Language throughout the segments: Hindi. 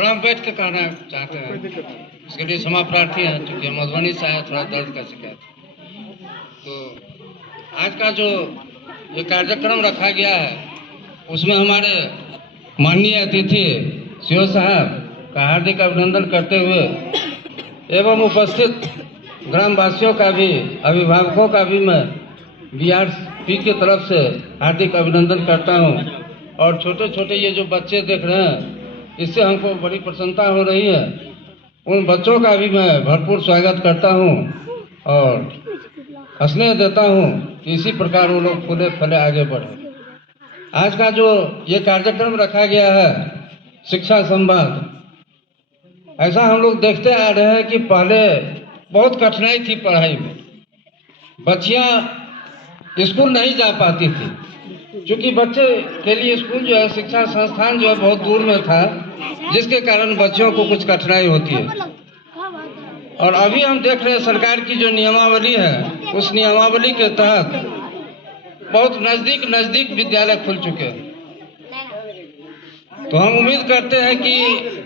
थोड़ा हम बैठ के कहना चाहते हैं, इसके लिए क्षमा प्रार्थी हैं, क्योंकि मधुबनी से आया, थोड़ा दर्द का शिकायत। तो आज का जो ये कार्यक्रम रखा गया है, उसमें हमारे माननीय अतिथि सीओ साहब का हार्दिक अभिनंदन करते हुए एवं उपस्थित ग्रामवासियों का भी, अभिभावकों का भी मैं बीआरपी की तरफ से हार्दिक अभिनंदन करता हूँ। और छोटे छोटे ये जो बच्चे देख रहे हैं, इससे हमको बड़ी प्रसन्नता हो रही है। उन बच्चों का भी मैं भरपूर स्वागत करता हूँ और स्नेह देता हूँ कि इसी प्रकार वो लोग फूले फले आगे बढ़े। आज का जो ये कार्यक्रम रखा गया है, शिक्षा संवाद, ऐसा हम लोग देखते आ रहे हैं कि पहले बहुत कठिनाई थी पढ़ाई में। बच्चियां स्कूल नहीं जा पाती थी, क्योंकि बच्चे के लिए स्कूल जो है, शिक्षा संस्थान जो है बहुत दूर में था, जिसके कारण बच्चों को कुछ कठिनाई होती है। और अभी हम देख रहे हैं सरकार की जो नियमावली है, उस नियमावली के तहत बहुत नजदीक विद्यालय खुल चुके हैं। तो हम उम्मीद करते हैं कि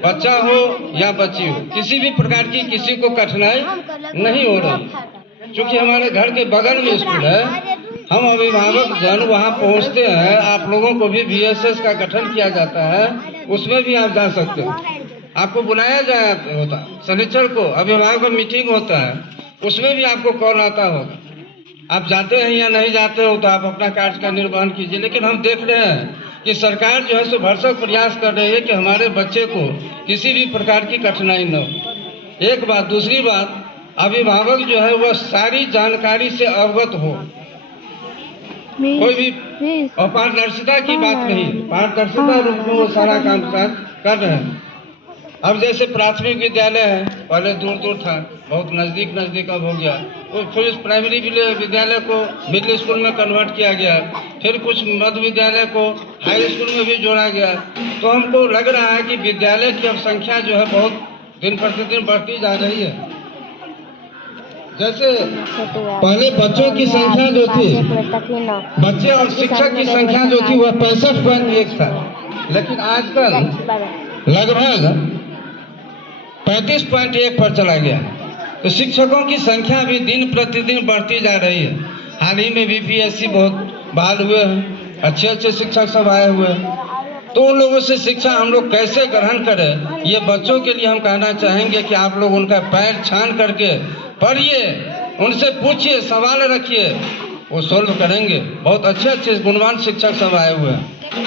बच्चा हो या बच्ची हो, किसी भी प्रकार की किसी को कठिनाई नहीं हो रही, क्योंकि हमारे घर के बगल में स्कूल है। हम अभिभावक जन वहाँ पहुँचते हैं, आप लोगों को भी बीएसएस का गठन किया जाता है, उसमें भी आप जा सकते हो। आपको बुलाया जाया होता, शनिचर को अभिभावक मीटिंग होता है, उसमें भी आपको कॉल आता होगा। आप जाते हैं या नहीं जाते हो, तो आप अपना कार्य का निर्वहन कीजिए। लेकिन हम देख रहे हैं कि सरकार जो है सो भरसक प्रयास कर रही है कि हमारे बच्चे को किसी भी प्रकार की कठिनाई न हो। एक बात, दूसरी बात, अभिभावक जो है वह सारी जानकारी से अवगत हो। कोई भी अपारदर्शिता की बात नहीं, पारदर्शिता रूप में वो सारा काम कर रहे हैं। अब जैसे प्राथमिक विद्यालय है, पहले दूर दूर था, बहुत नजदीक अब हो गया। तो फिर इस प्राइमरी विद्यालय को मिडिल स्कूल में कन्वर्ट किया गया, फिर कुछ मध्य विद्यालय को हाई स्कूल में भी जोड़ा गया। तो हमको लग रहा है कि विद्यालय की अब संख्या जो है बहुत दिन प्रतिदिन बढ़ती जा रही है। जैसे पहले बच्चों की संख्या जो थी, बच्चे और शिक्षक की संख्या जो थी, वह 65.1 था, लेकिन आजकल लगभग 35.1 पर चला गया। तो शिक्षकों की संख्या भी दिन प्रतिदिन बढ़ती जा रही है। हाल ही में बीपीएससी बहुत बहाल हुए हैं, अच्छे शिक्षक सब आए हुए हैं। तो उन लोगों से शिक्षा हम लोग कैसे ग्रहण करें, ये बच्चों के लिए हम कहना चाहेंगे कि आप लोग उनका पैर छान करके पढ़िए, उनसे पूछिए, सवाल रखिए, वो सोल्व करेंगे। बहुत अच्छे गुणवान शिक्षक सब आए हुए हैं।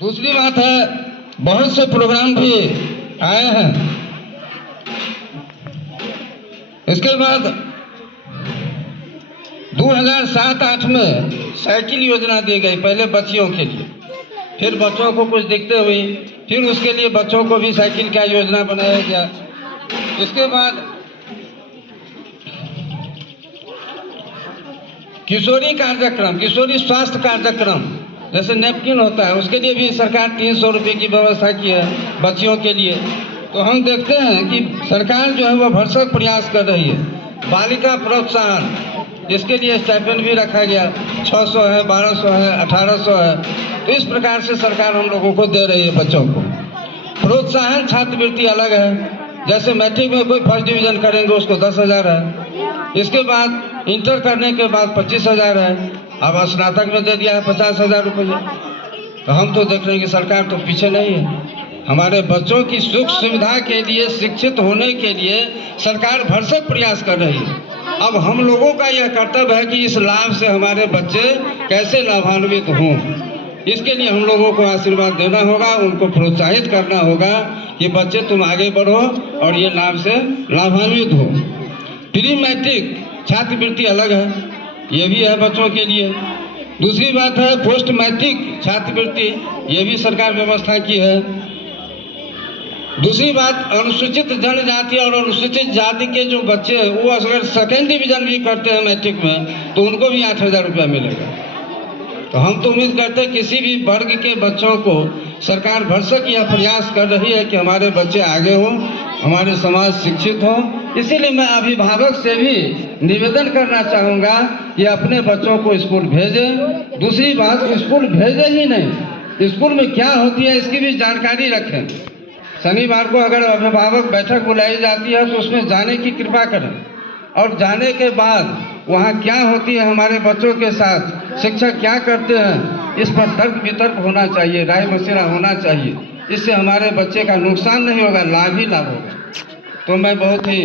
दूसरी बात है, बहुत से प्रोग्राम भी आए हैं। इसके बाद 2007-8 में साइकिल योजना दी गई, पहले बच्चियों के लिए, फिर बच्चों को कुछ दिक्कतें हुई, फिर उसके लिए बच्चों को भी साइकिल का योजना बनाया गया। इसके बाद किशोरी कार्यक्रम, किशोरी स्वास्थ्य कार्यक्रम, जैसे नैपकिन होता है, उसके लिए भी सरकार 300 रुपये की व्यवस्था की है बच्चियों के लिए। तो हम देखते हैं कि सरकार जो है वह भरसक प्रयास कर रही है। बालिका प्रोत्साहन, इसके लिए स्टाइपेंड भी रखा गया, 600 है, 1200 है, 1800 है। तो इस प्रकार से सरकार हम लोगों को दे रही है बच्चों को। प्रोत्साहन छात्रवृत्ति अलग है, जैसे मैट्रिक में कोई फर्स्ट डिवीजन करेंगे उसको 10,000 है, इसके बाद इंटर करने के बाद 25,000 है, अब स्नातक में दे दिया है 50,000 रुपये। तो हम तो देख रहे हैं कि सरकार तो पीछे नहीं है। हमारे बच्चों की सुख सुविधा के लिए, शिक्षित होने के लिए सरकार भरसक प्रयास कर रही है। अब हम लोगों का यह कर्तव्य है कि इस लाभ से हमारे बच्चे कैसे लाभान्वित हों, इसके लिए हम लोगों को आशीर्वाद देना होगा, उनको प्रोत्साहित करना होगा कि बच्चे तुम आगे बढ़ो और ये लाभ से लाभान्वित हो। प्री मैट्रिक छात्रवृत्ति अलग है, ये भी है बच्चों के लिए। दूसरी बात है पोस्ट मैट्रिक छात्रवृत्ति, ये भी सरकार व्यवस्था की है। दूसरी बात, अनुसूचित जनजाति और अनुसूचित जाति के जो बच्चे हैं, वो अगर सेकेंड डिवीजन भी करते हैं मैट्रिक में, तो उनको भी 8,000 रुपया मिलेगा। तो हम तो उम्मीद करते हैं किसी भी वर्ग के बच्चों को सरकार भरसक यह प्रयास कर रही है कि हमारे बच्चे आगे हों, हमारे समाज शिक्षित हो। इसीलिए मैं अभिभावक से भी निवेदन करना चाहूँगा कि अपने बच्चों को स्कूल भेजें। दूसरी बात, स्कूल भेजें ही नहीं, स्कूल में क्या होती है इसकी भी जानकारी रखें। शनिवार को अगर अभिभावक बैठक बुलाई जाती है तो उसमें जाने की कृपा करें, और जाने के बाद वहाँ क्या होती है हमारे बच्चों के साथ, शिक्षक क्या करते हैं, इस पर तर्क वितर्क होना चाहिए, राय मशविरा होना चाहिए। इससे हमारे बच्चे का नुकसान नहीं होगा, लाभ ही लाभ होगा। तो मैं बहुत ही